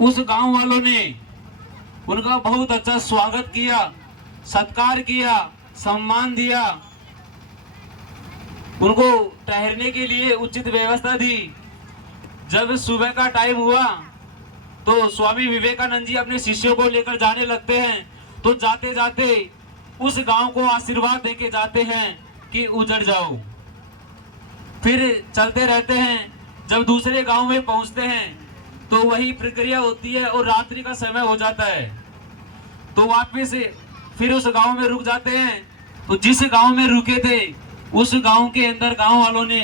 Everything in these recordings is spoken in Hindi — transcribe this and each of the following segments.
उस गांव वालों ने उनका बहुत अच्छा स्वागत किया, सत्कार किया, सम्मान दिया, उनको ठहरने के लिए उचित व्यवस्था दी। जब सुबह का टाइम हुआ तो स्वामी विवेकानंद जी अपने शिष्यों को लेकर जाने लगते हैं। तो जाते जाते उस गांव को आशीर्वाद देके जाते हैं कि उजड़ जाओ। फिर चलते रहते हैं। जब दूसरे गांव में पहुंचते हैं तो वही प्रक्रिया होती है और रात्रि का समय हो जाता है। तो वापस फिर उस गांव में रुक जाते हैं। तो जिस गांव में रुके थे उस गांव के अंदर गांव वालों ने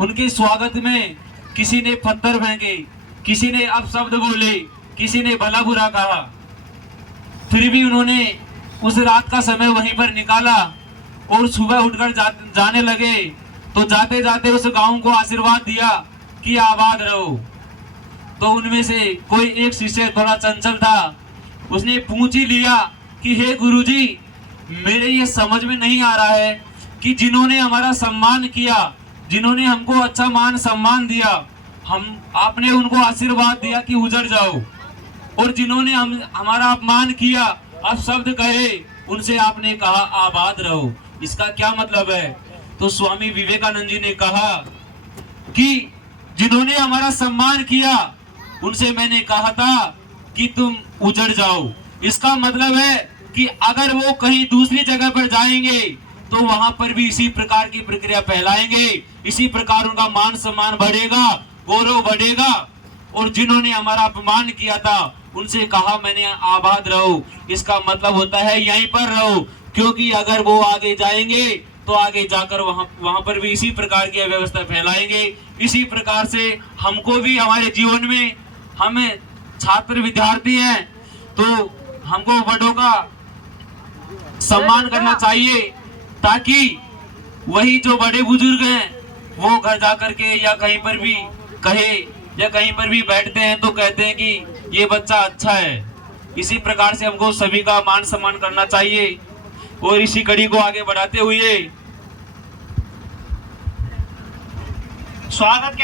उनके स्वागत में किसी ने पत्थर फेंके, किसी ने अपशब्द बोले, किसी ने भला बुरा कहा। फिर भी उन्होंने उस रात का समय वहीं पर निकाला और सुबह उठकर जाने लगे। तो जाते जाते उस गांव को आशीर्वाद दिया कि आबाद रहो। तो उनमें से कोई एक शिष्य थोड़ा चंचल था, उसने पूछ ही लिया कि हे गुरुजी, मेरे ये समझ में नहीं आ रहा है कि जिन्होंने हमारा सम्मान किया, जिन्होंने हमको अच्छा मान सम्मान दिया, आपने उनको आशीर्वाद दिया कि उजड़ जाओ, और जिन्होंने हमारा अपमान किया, अपशब्द कहे, उनसे आपने कहा आबाद रहो। इसका क्या मतलब है? तो स्वामी विवेकानंद जी ने कहा कि जिन्होंने हमारा सम्मान किया उनसे मैंने कहा था कि तुम उजड़ जाओ। इसका मतलब है कि अगर वो कहीं दूसरी जगह पर जाएंगे तो वहां पर भी इसी प्रकार की प्रक्रिया फैलाएंगे, इसी प्रकार उनका मान सम्मान बढ़ेगा, गौरव बढ़ेगा। और जिन्होंने हमारा अपमान किया था उनसे कहा मैंने आबाद रहो। इसका मतलब होता है यहीं पर रहो, क्योंकि अगर वो आगे जाएंगे तो आगे जाकर वहां पर भी इसी प्रकार की व्यवस्था फैलाएंगे। इसी प्रकार से हमको भी हमारे जीवन में, हमें छात्र विद्यार्थी हैं तो हमको बड़ों का सम्मान करना चाहिए, ताकि वही जो बड़े बुजुर्ग हैं वो घर जाकर के या कहीं पर भी कहे या कहीं पर भी बैठते हैं तो कहते हैं कि ये बच्चा अच्छा है। इसी प्रकार से हमको सभी का मान सम्मान करना चाहिए। और इसी कड़ी को आगे बढ़ाते हुए स्वागत के